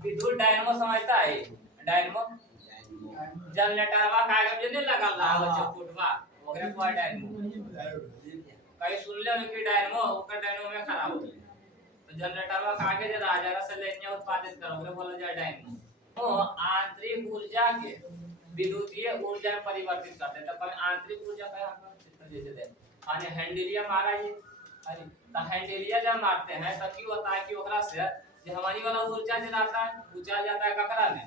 विद्युत डायनमो समझता है? डायनमो जनरेटरवा कागज में नहीं लगा रहा बच्चे फुटवा ओकरे पर डायनमो कहीं सुन ले कि डायनमो ओकर डायनमो में खराब हो गई तो जनरेटरवा कागज राजा से लेने उत्पादित करोगे बोला जाए डायनमो तो आंतरिक ऊर्जा के विद्युतीय ऊर्जा में परिवर्तित करते हैं। तो आंतरिक ऊर्जा का चित्र जैसे दे माने हैंडलिया मारा ये अरे तो हैंडलिया जब मारते हैं तो क्या होता है कि ओकरा से जो हमारी वाला ऊर्जा जाता है ऊंचा जाता है ककरा में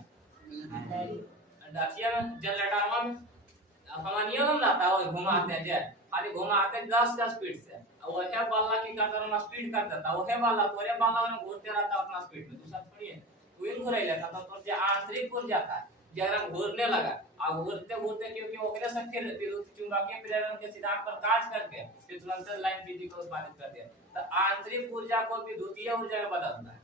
डाकिया में जनरेटरवा में हमानिया में जाता है घुमाते हैं जे खाली घुमाते 10 का स्पीड से और वह बल्ला की करता है स्पीड कर देता है वह बल्ला तोरे बल्ला में घूरते रहता है अपना स्पीड में दूसरा थोड़ी है तू इन घुराई लेता तो जो आंतरिक ऊर्जा था जब घूरने लगा अब घूरते घूरते क्योंकि ओकरे से फिर विद्युत चुंबकीय प्रेरण के सिद्धांत पर कार्य करके फिर तुरंत लाइन बिजली को उत्पादित कर दिया। तो आंतरिक ऊर्जा को विद्युतीय ऊर्जा में बदलता है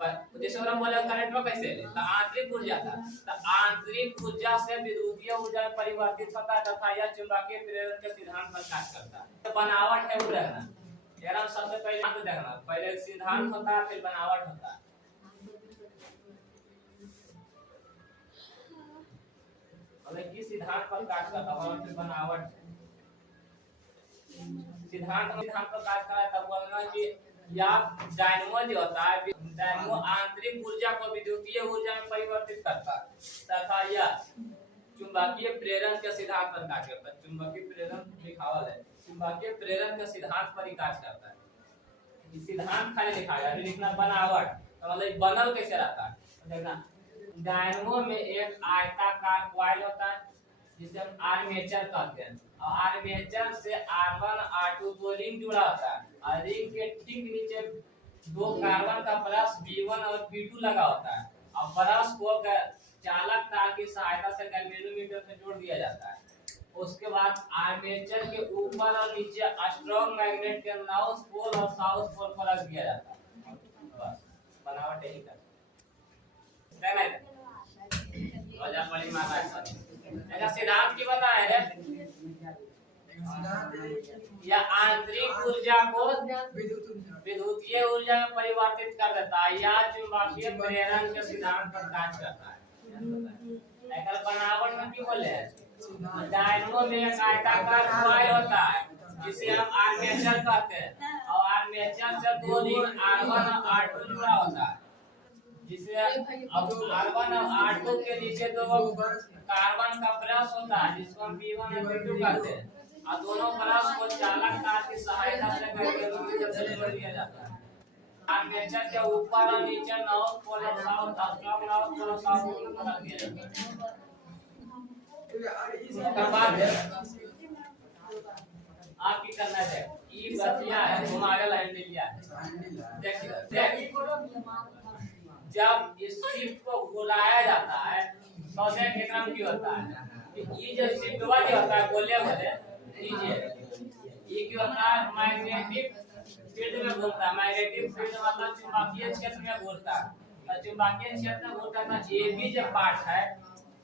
पर जैसे हम बोले करंट में कैसे तो आंतरिक ऊर्जा था तो आंतरिक ऊर्जा से विद्युतीय ऊर्जा में परिवर्तित होता है तथा यह चुंबकीय प्रेरण के सिद्धांत पर कार्य करता है। तो बनावट है वो रहना यार सबसे पहले तो देखना पहले सिद्धांत होता है फिर बनावट होता है। किस सिद्धांत पर कार्य करता है फिर बनावट सिद्धांत पर कार्य करा तब बोलना कि या डायनमो जो होता है डायनमो आंतरिक ऊर्जा को विद्युतीय ऊर्जा में परिवर्तित करता है तथा यह चुंबकीय प्रेरण के सिद्धांत पर कार्य करता है। चुंबकीय प्रेरण लिखावल है चुंबकीय प्रेरण के सिद्धांत पर कार्य करता है। इस सिद्धांत खाली लिखा है अभी लिखना बनावट तो मतलब बनल कैसे रहता है देखना डायनमो में एक आयताकार कॉइल होता है जिसे हम आर्मेचर कहते हैं और आर्मेचर से R1 R2 दो रिंग जुड़ा होता है और रिंग के ठीक नीचे दो कार्बन का प्लस B1 और B2 लगा होता है और ब्रश को चालक तार की सहायता से गैल्वेनोमीटर से जोड़ दिया जाता है। उसके बाद आर्मेचर के ऊपर और नीचे स्ट्रॉन्ग मैग्नेट के नॉर्थ पोल और साउथ पोल पर रख दिया जाता है। बस बनावट यही है राजा बड़ी माता है सिद्धांत की बताया है या आंतरिक ऊर्जा को विद्युतीय ऊर्जा में परिवर्तित कर देता है या चुंबकीय प्रेरण के सिद्धांत पर कार्य करता है। एकर बनावट में की बोले डायनमो में एक आयताकार कॉइल होता है जिसे हम आर्मेचर कहते हैं और आर्मेचर से दो रिंग R1 और R2 जुड़ा होता है जिसे अब R1 और R2 के नीचे दो कार्बन का ब्रश होता है जिसको हम B1 और B2 कहते हैं और दोनों ब्रश को चालक तार की सहायता से गैल्वेनोमीटर से जोड़ दिया जाता है। आर्मेचर के ऊपर और नीचे नॉर्थ पोल और साउथ स्ट्रॉन्ग नॉर्थ पोल और साउथ पोल पर रख दिया जाता है। उसके बाद आप की करना है ई बतिया है घुमावे लाइन लिया देखिए जब इस शिफ्ट को घुराया जाता है तो देख एकराम की होता है कि ये जो शिफ्ट वाली होता है गोले वाले ये क्या होता है मैग्नेटिक फील्ड में घूमता है। मैग्नेटिक फील्ड मतलब चुंबकीय क्षेत्र में घूमता है। चुंबकीय क्षेत्र में घूमता है ये भी जो पार्ट है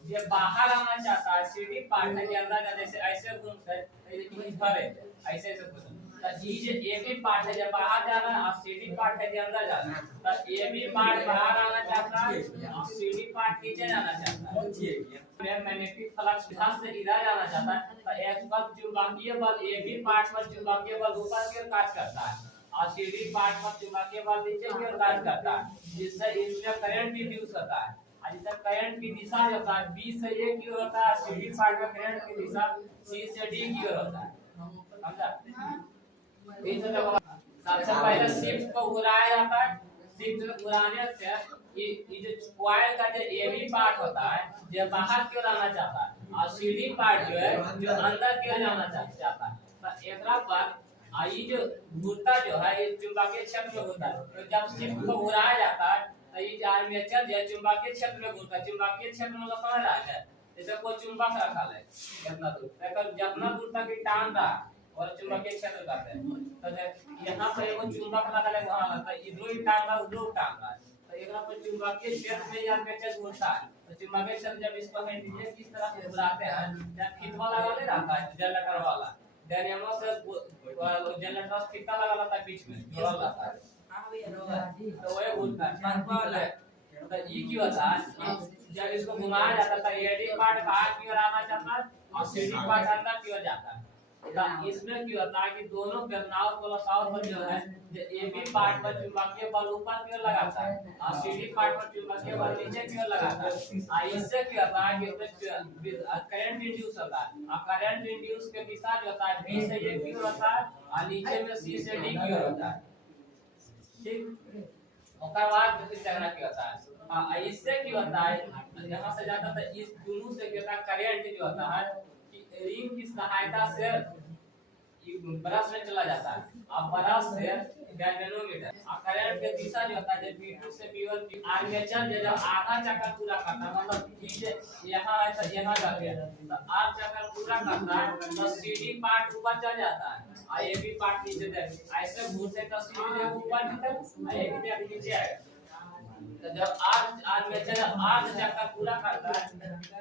ये बाहर आना चाहता है सीडी पार्ट है के अंदर जैसे ऐसे घूमता है लेकिन इधर है ऐसे ऐसे घूमता है तो ये जो ए भी पार्ट है जब बाहर जाना है और सीडी पार्ट है जो अंदर जाना है तो ए भी पार्ट बाहर आना चाहता है और सीडी पार्ट नीचे जाना चाहता है। मैग्नेटिक फ्लक्स इधर से इधर जाना चाहता है तो एक पर चुंबकीय बल ए भी पार्ट पर चुंबकीय बल ऊपर की ओर कार्य करता है और सीडी पार्ट पर चुंबकीय बल नीचे की ओर कार्य करता है जिससे इसमें करंट इंड्यूस होता है। जिससे करंट की दिशा जो होता है B से A की ओर होता है सीडी पार्ट में करंट की दिशा C से D की ओर होता है समझा। सबसे पहले शिफ्ट को घुराया जाता है शिफ्ट घुराने से ये जो कॉइल का जो ए भी पार्ट होता है जो बाहर की ओर आना चाहता है और सीडी पार्ट जो है जो अंदर की ओर जाना चाहता है तो एकरा पर ये जो घूरता जो है ये चुंबकीय क्षेत्र में घूरता है। तो जब शिफ्ट को घुराया जाता है तो ये आर्मेचर जो चुंबकीय क्षेत्र में घूरता है। चुंबकीय क्षेत्र मतलब समझ रहा है जैसे कोई चुंबक रखा है कितना दूर जितना दूर तक टान रहा और चुंबकीय क्षेत्र करते हैं तो यहाँ पर एगो चुंबक लगा है वहां लगता है इधर ही टांगा उधर टांगा तो एकरा पर चुंबकीय क्षेत्र में आर्मेचर घूरता है तो चुंबकीय क्षेत्र जब इसको हैंडलिया किस तरह से घुराते हैं जब फीता लगा ले रहता है जनरेटर वाला डायनेमो से जनरेटर फीता लगा रहता है बीच में जोड़ा रहता है तो वही घूरता है तो ई की होता है जब इसको घुमाया जाता है तो एडी पार्ट बाहर की ओर आना चाहता है और सीडी पार्ट अंदर की ओर जाता है। तो इसमें क्या होता है कि दोनों बेलनाव को साउथ पर जो है जो एबी पार्ट पर चुंबकीय बल ऊपर की ओर लगाता है और सीडी पार्ट पर चुंबकीय बल नीचे की ओर लगाता है। और इससे क्या होता है कि करंट इंड्यूस होता है और करंट इंड्यूस के दिशा जो होता है बी से ए की ओर होता है और नीचे में सी से डी की ओर होता है। ठीक और बाद इस तरह की होता है। इससे क्या होता है यहाँ से जाता है इस दोनों से क्या होता है करंट जो होता है कि रिंग की सहायता से ब्रश में चला जाता है और ब्रश से गैल्वेनोमीटर और करंट के दिशा जो होता है जब B2 से B1 की आर्मेचर जब आधा चक्कर पूरा करता है मतलब B से यहाँ है तो यहाँ जा गया तो आधा चक्कर पूरा करता है तो CD पार्ट ऊपर चल जाता है और AB पार्ट नीचे जाएगा। ऐसे घूमते तो CD ऊपर निकल और AB नीचे आएगा। तो जब आर्मेचर आधा चक्कर पूरा करता है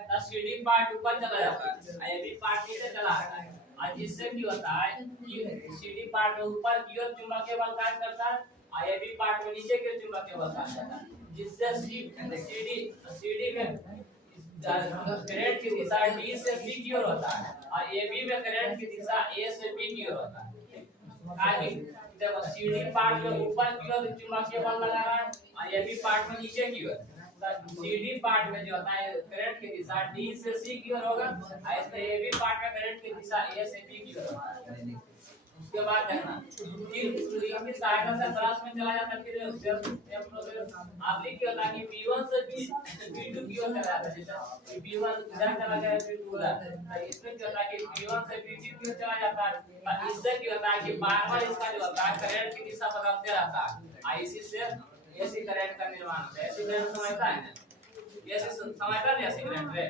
तो CD पार्ट ऊपर चला जाता है और AB पार्ट नीचे चला आता है। और जिससे क्या होता है कि सीडी पार्ट में ऊपर की ओर चुंबकीय बल कार्य करता है और एबी पार्ट में नीचे की ओर चुंबकीय बल कार्य करता है जिससे सीडी में करंट की दिशा डी से बी की ओर होता है और एबी में करंट की दिशा ए से बी की ओर होता है। जब सीडी पार्ट में ऊपर की ओर चुंबकीय बल लगा रहा है और एबी पार्ट में नीचे की ओर सीडी पार्ट में जो होता है करंट की दिशा डी से सी की ओर होगा और इसमें एबी पार्ट में करंट की दिशा ए से बी की ओर होगा। उसके बाद देखना फिर रिंग की सहायता से ब्रश में चला जाता है फिर प्रोसेस आगे क्या होता है कि B1 से B2 की ओर चला जाता है जैसे B1 इधर चला गया फिर उधर तो इसमें क्या होता है कि B1 से B2 की ओर चला जाता है। इससे क्या होता है कि बार-बार इसका जो होता है करंट की दिशा बदलते रहता है। इसी से एसी करंट का निर्माण होता है। एसी करंट समझता है ना एसी समझता है एसी करंट रे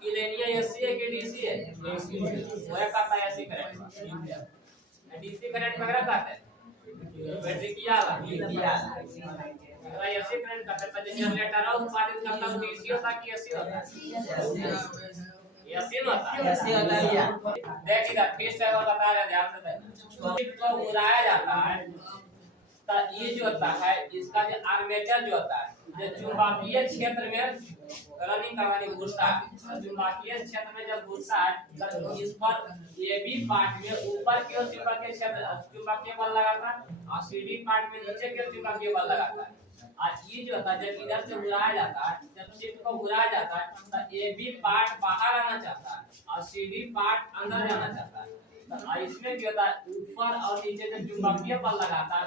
कि लेनिया एसी है कि डीसी है एसी वो कहता है एसी करंट डीसी करंट वगैरह कहते हैं बैटरी किया तो एसी करंट कहते हैं जब जनरेटर उत्पादित करता है डीसी होता है कि एसी होता है एसी होता है एसी होता है। देखिएगा फिर से और बता रहे ध्यान से देखना तो उड़ाया जाता है तो ये जो होता है इसका जो आर्मेचर जो होता है जो चुंबकीय क्षेत्र में रनिंग करवानी घूमता है चुंबकीय क्षेत्र में जब घूमता है तो इस पर एबी पार्ट में ऊपर की ओर चुंबकीय क्षेत्र चुंबकीय बल लगाता है और सीडी पार्ट में नीचे की ओर चुंबकीय बल लगाता है। आज ये जो होता है जब इधर से घुराया जाता है जब शिफ्ट को घुराया जाता है तो एबी पार्ट बाहर आना चाहता है और सीडी पार्ट अंदर जाना चाहता है। तो इसमें क्या होता है ऊपर और नीचे जब चुंबकीय बल लगाता है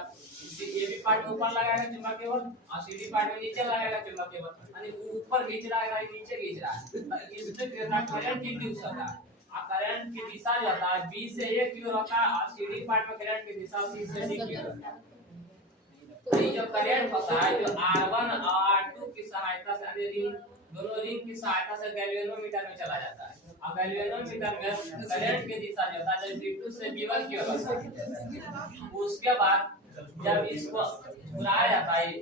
एबी पार्ट ऊपर लगाएगा चुंबकीय बल और सीडी पार्ट में नीचे लगाएगा चुंबकीय बल यानी ऊपर खींच रहा है नीचे खींच रहा है तो इसमें क्या होता है करंट इंड्यूस होता है और करंट की दिशा जो होता है बी से ए की ओर होता है और सीडी पार्ट में करंट की दिशा सी से डी की ओर होता है। तो ये जो करंट होता है जो R1 और R2 की सहायता से रिंग दोनों रिंग की सहायता से गैल्वेनोमीटर में चला जाता है और गैल्वेनोमीटर में करंट की दिशा जो होता है B2 से B1 की ओर होता है। उसके बाद जब इसको घुराया जाता है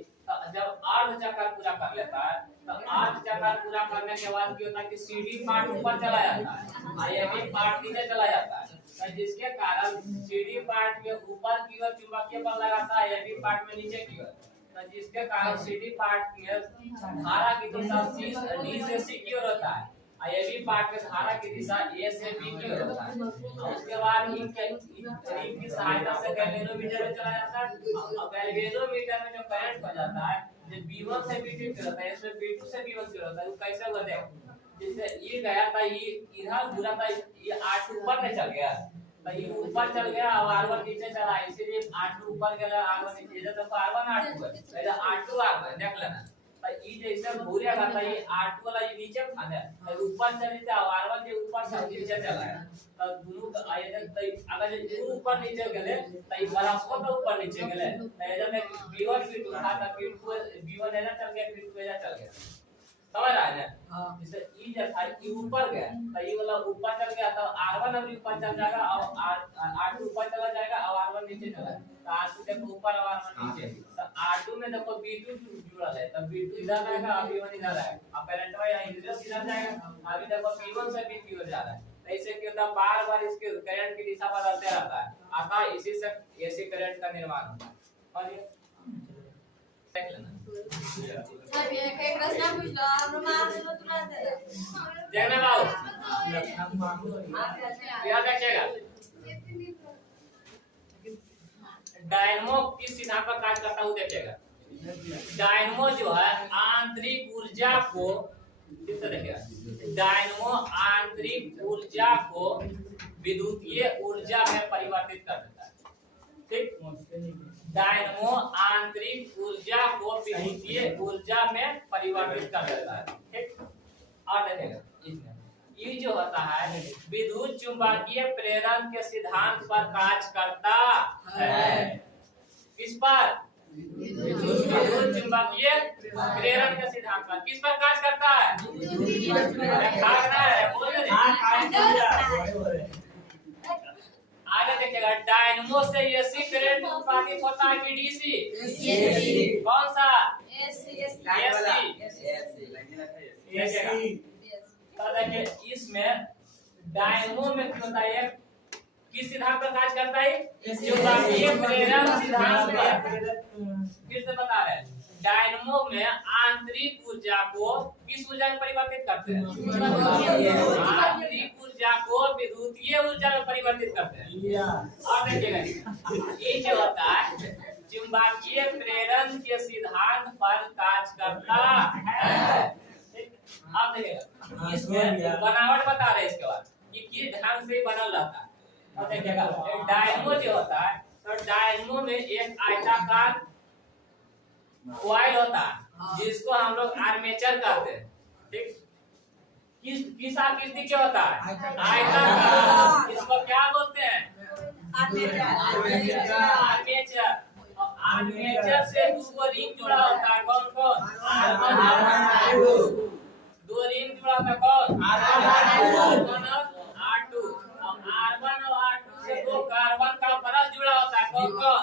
जब अर्ध चक्कर पूरा कर लेता है तो अर्ध चक्कर पूरा करने के बाद क्या होता है कि सीडी पार्ट ऊपर चला जाता है और एबी पार्ट नीचे चला जाता है तो जिसके कारण सीडी पार्ट में ऊपर की ओर चुंबकीय बल लगाता है एबी पार्ट में नीचे की ओर तो जिसके कारण सीडी पार्ट में धारा की दिशा डी से सी की ओर होता है और एबी पार्ट में धारा की दिशा ए से बी की ओर होता है। उसके बाद रिंग की सहायता से गैल्वेनोमीटर में चला जाता है और गैल्वेनोमीटर में जो करंट हो जाता है जो B1 से B2 की होता है इसमें B2 से B1 की होता है वो कैसे हुआ देखो जैसे ये गया था ये इधर घुरा था ये R2 ऊपर में चल गया तो ये ऊपर चल गया और R1 नीचे चला इसीलिए R2 ऊपर गया R1 नीचे इधर तो R1 R2 है इधर R2 R1 देख लेना तो ये जैसे घूरेगा तो ये R2 वाला ये नीचे था ना तो ऊपर चले था R1 के ऊपर से नीचे चला है तो दोनों तो इधर तो अगर ये ऊपर नीचे गए तो ये बराबर तो ऊपर नीचे गए तो इधर में B1 B2 था तो B1 इधर चल गया B2 इधर चल गया समझ रहा है ना। जैसे ई जब था ई ऊपर गया तो ये वाला ऊपर चल गया तो R1 अभी ऊपर चल जाएगा और R2 ऊपर चला जाएगा और R1 नीचे चला तो R2 देखो ऊपर और R1 नीचे तो R2 में देखो B2 जुड़ा है तो B2 इधर आएगा और B1 इधर आएगा अब करंट वाला यहां इधर सीधा जाएगा अभी देखो B1 से B की ओर जा रहा है तो इससे क्या होता है बार-बार इसके करंट की दिशा बदलते रहता है अतः इसी से एसी करंट का निर्माण होता है और ये देख लेना देखना बाबू याद रखिएगा डायनमो किस सिद्धांत पर कार्य करता हूँ देखिएगा। डायनमो जो है आंतरिक ऊर्जा को देखिएगा, डायनमो आंतरिक ऊर्जा को विद्युतीय ऊर्जा में परिवर्तित कर देता है। ठीक, डायनमो आंतरिक ऊर्जा को विद्युतीय ऊर्जा में परिवर्तित कर देता है। ठीक, और देखिएगा ये जो होता है विद्युत चुंबकीय प्रेरण के सिद्धांत पर कार्य करता है। किस पर? विद्युत चुंबकीय प्रेरण के सिद्धांत पर। किस पर कार्य करता है? आगे देखिएगा डायनमो से एसी करंट उत्पादित होता है कि डीसी? कौन सा? एसी। तो देखिए इसमें डायनमो में क्या होता है, किस सिद्धांत पर कार्य करता है? चुंबकीय प्रेरण सिद्धांत पर। फिर से बता रहे हैं डायनमो में आंतरिक ऊर्जा को किस ऊर्जा में परिवर्तित करते हैं? आंतरिक ऊर्जा को विद्युतीय ऊर्जा में परिवर्तित करते हैं। और देखिएगा ये जो होता है चुंबकीय प्रेरण के सिद्धांत पर कार्य करता है। अब देखिएगा इसमें बनावट बता रहे हैं इसके बाद कि किस ढंग से बनल रहता है। तो देखिएगा डायनमो जो होता है तो डायनमो में एक आयताकार कॉइल होता है जिसको हम लोग आर्मेचर कहते हैं। ठीक, किस आकृति के होता है? आयताकार। इसको क्या बोलते हैं? आर्मेचर। आर्मेचर से दो रिंग जुड़ा होता है। कौन कौन? दो रिंग जुड़ा होता है। कौन? R1 और R2। R1 और R2 से दो कार्बन का परत जुड़ा होता है। कौन कौन?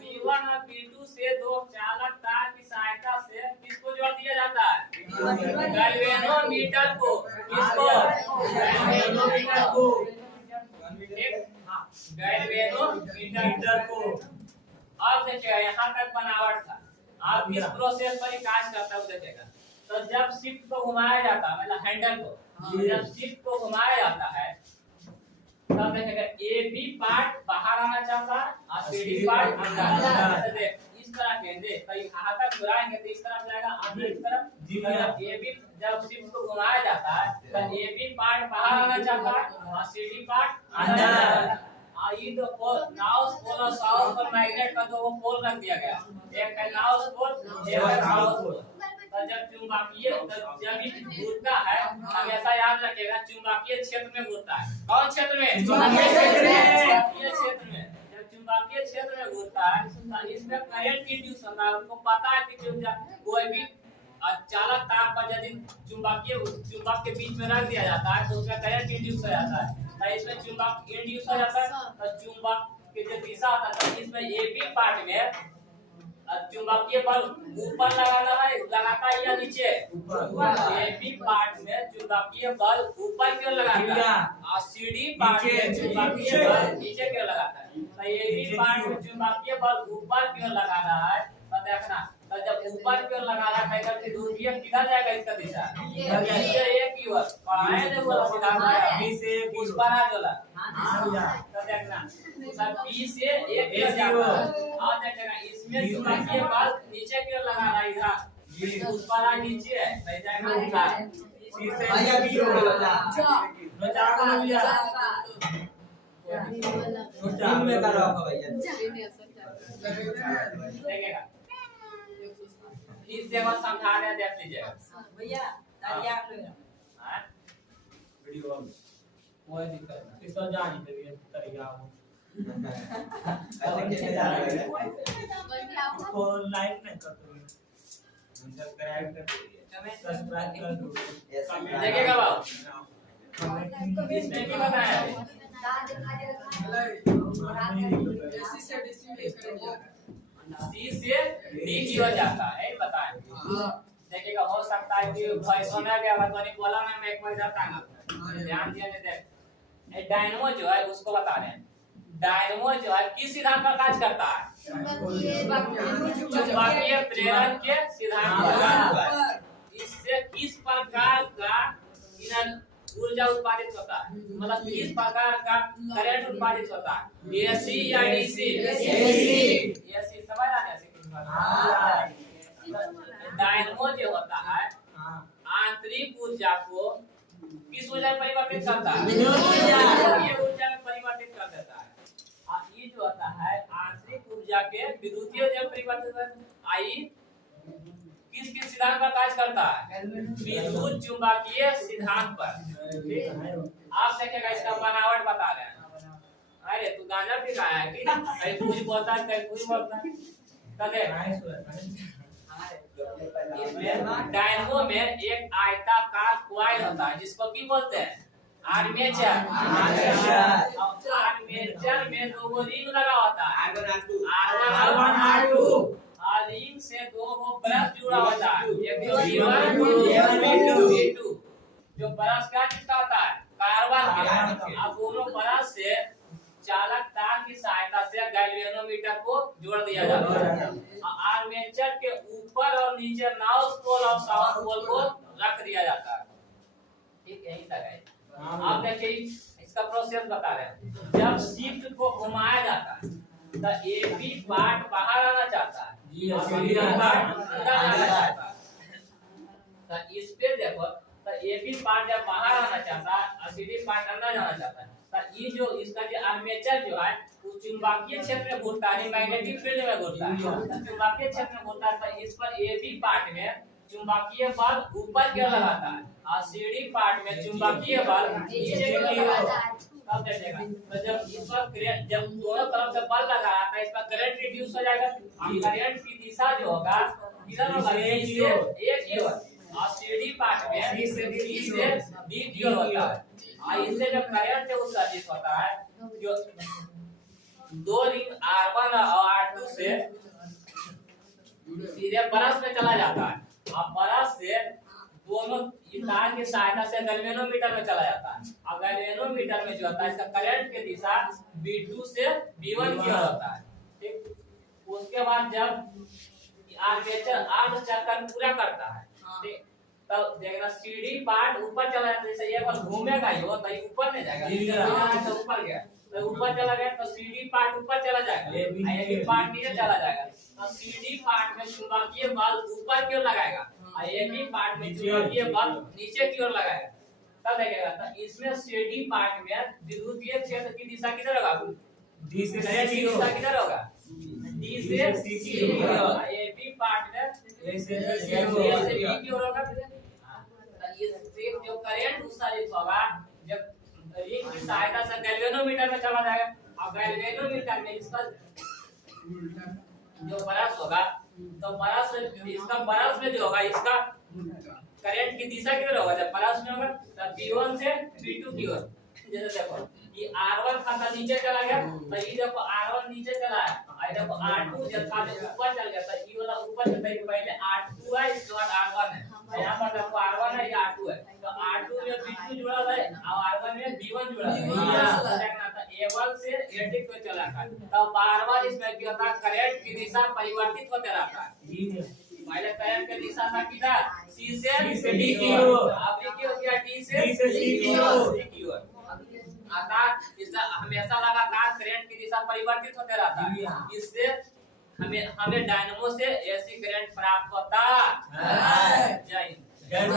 B1 और B2 से दो चालक तार की सहायता से किसको जोड़ दिया जाता है? गैल्वेनोमीटर को। किसको? गैल्वेनोमीटर को। गैल्वेनोमीटर को। अब देखिएगा यहाँ तक बनावट था। आप इस प्रोसेस पर ही कार्य करता हूँ देखिएगा। तो जब शिफ्ट को घुमाया जाता है मतलब हैंडल को, जब शिफ्ट को घुमाया जाता है तब देखिएगा ए बी पार्ट बाहर आना चाहता है और सी डी पार्ट अंदर। इस तरह केंद्र कई हाथ तक घुराएंगे तो इस तरफ जाएगा आगे इस तरफ। ए बी जब शिफ्ट को घुमाया जाता है तो ए बी पार्ट बाहर आना चाहता है और सी डी पार्ट अंदर। ये दो पोल नॉर्थ पोल और साउथ पोल मैग्नेट का दो पोल रख दिया गया, एक है नॉर्थ पोल एक है साउथ पोल। तो जब चुंबकीय जब ये घूमता है हमेशा याद रखिएगा चुंबकीय क्षेत्र में घूमता है। कौन क्षेत्र में? चुंबकीय क्षेत्र में। जब चुंबकीय क्षेत्र में घूमता है तो इसमें करंट इंड्यूस होता है। उनको पता है कि कोई भी चालक तार पर यदि चुंबक के बीच में रख दिया जाता है तो उसमें करंट इंड्यूस हो जाता है। तो इसमें चुंबक इंड्यूस हो जाता है तो चुंबक की जो दिशा होता है इसमें ए बी पार्ट में चुंबकीय बल ऊपर लगाना है, लगाता है या नीचे? ए बी पार्ट में चुंबकीय बल ऊपर क्यों लगाता है और सी डी पार्ट में चुंबकीय बल नीचे क्यों लगाता है? तो ए बी पार्ट में चुंबकीय बल ऊपर क्यों लगा रहा है तो देखना, तो जब ऊपर क्यों लगा रहा है इधर से ध्रुवीय किधर जाएगा इसका दिशा? ये एक की ओर पढ़ाए ने बोला सीधा बी से उस पर आ जोला। तो देखना सब बी से एक की ओर जाता है और देखना इसमें चुंबकीय बल नीचे क्यों लगा रहा है इधर? उस पर आ नीचे है तो जाएगा ऊपर। सी से भैया बी हो गया बचा को लग गया टीम में करो भैया देखिएगा इस जगह समझा रहे देख लीजिएगा भैया तालियां हां वीडियो कोई दिक्कत नहीं इस जा नहीं देंगे तरिया वो ऐसे कैसे जा रहे हैं को लाइक नहीं करते सब्सक्राइब कर दीजिए सब्सक्राइब कर दो देखिएगा बाबू इसमें क्या बताया है एसी से डीसी में करेंगे सी से डी की हो जाता है बताएं। देखिएगा हो सकता है कि वॉइस में भी अगर कोई बोला ना मैं एक बार जाता है ध्यान दिया नहीं देख डायनमो जो है उसको बता रहे हैं डायनमो जो है किस सिद्धांत पर कार्य करता है? चुंबकीय प्रेरण के सिद्धांत पर। इससे किस प्रकार का ऊर्जा उत्पादित होता है, मतलब किस प्रकार का करंट उत्पादित होता है? एसी या डीसी? एसी समझ आ रहा है? डायनमो जो होता है आंतरिक ऊर्जा को किस ऊर्जा में परिवर्तित करता है? ये ऊर्जा में परिवर्तित कर देता है। ये जो होता है आंतरिक ऊर्जा के विद्युतीय ऊर्जा में परिवर्तित करता है। आई किस किस सिद्धांत पर कार्य करता है? विद्युत चुंबकीय सिद्धांत पर। आप देखिएगा इसका बनावट बता रहे हैं। अरे तू गांजा भी खाया है कि कहीं कुछ बोलता है कहीं कुछ बोलता है। डायनमो में एक आयताकार कॉइल होता है जिसको की बोलते हैं? आर्मेचर। आर्मेचर में दो रिंग लगा होता है, R1 R2। रिंग से दो ब्रश जुड़ा होता है, एक V1 जो ब्रश का किसका होता है? कार्बन के। अब दोनों ब्रश से चालक तार की सहायता से गैल्वेनोमीटर को जोड़ दिया जाता है। आर्मेचर के ऊपर और नीचे नॉर्थ पोल और साउथ पोल को रख दिया जाता है। ठीक यही तक है। आप देखिए इसका प्रोसेस बता रहे हैं। जब शिफ्ट को घुमाया जाता है तो एबी पार्ट बाहर आना चाहता है, अंदर आना चाहता है। तो इस पे देखो तो एबी पार्ट जब बाहर आना चाहता है और सीडी पार्ट अंदर जाना चाहता है तो ये जो इसका जो आर्मेचर जो है वो चुंबकीय क्षेत्र में घूमता है, मैग्नेटिक फील्ड में घूमता है। चुंबकीय क्षेत्र में घूमता है तो इस पर एबी पार्ट में चुंबकीय बल ऊपर की ओर लगाता है और सीडी पार्ट में चुंबकीय बल नीचे की ओर लगाता है। तब देखिएगा तो जब इस पर करंट जब दोनों तरफ से बल लगा रहा था इस पर करंट रिड्यूस हो जाएगा। करंट की दिशा जो होगा किधर होगा? ए की ओर। और सीडी पार्ट में सी से डी की ओर होता है। और इससे जब करंट उत्सर्जित होता है जो दो रिंग R1 और R2 से सीधे ब्रश में चला जाता है और ब्रश से दोनों तार की सहायता से गैल्वेनोमीटर में चला जाता है। और गैल्वेनोमीटर में जो होता है इसका करंट की दिशा V2 से V1 की ओर होता है। ठीक, उसके बाद जब आर्मेचर अर्ध चक्कर पूरा करता है ठीक, तब देखना सीडी पार्ट ऊपर चला जाता है। जैसे एक बार घूमेगा ही वो तो ऊपर नहीं जाएगा, तो ऊपर गया तो ऊपर चला गया तो सीडी पार्ट ऊपर चला जाएगा, एबी पार्ट नीचे चला जाएगा। तो सीडी पार्ट में चुंबकीय बल ऊपर की ओर लगाएगा और एबी पार्ट में चुंबकीय बल नीचे की ओर लगाएगा। तब देखेगा तो इसमें सीडी पार्ट में विद्युतीय क्षेत्र की दिशा किधर होगा? डी से सी की दिशा किधर होगा? डी से सी की ओर। एबी पार्ट में ए से बी की ओर होगा। इससे जो करंट उत्सर्जित होगा जब रिंग की सहायता से गैल्वेनोमीटर में चला जाएगा और गैल्वेनोमीटर में इसका जो ब्रश होगा तो ब्रश इसका ब्रश में जो होगा इसका करंट की दिशा किधर होगा? जब ब्रश में होगा तब V1 से V2 की ओर। जैसे देखो ये R1 खाता नीचे चला गया तो ये देखो R1 नीचे चला है और देखो R2 जब था ऊपर चल गया तो ये वाला ऊपर चलता है। पहले R2 है इसके बाद R1 है। यहाँ पर देखो R1 है ये R2 है तो R2 में V2 जुड़ा हुआ है और R1 में V1 जुड़ा हुआ है। देखना था A1 से A2 को चला था तो बार-बार इसमें क्या होता है? करंट की दिशा परिवर्तित होते रहता है। पहले करंट की दिशा था किधर? C से D की ओर, अब ये क्या हो गया? D से C की ओर। अर्थात इसका हमेशा लगातार करंट की दिशा परिवर्तित होते रहता है। इससे हमें डायनमो से ऐसी करंट प्राप्त होता है। जय हिंद।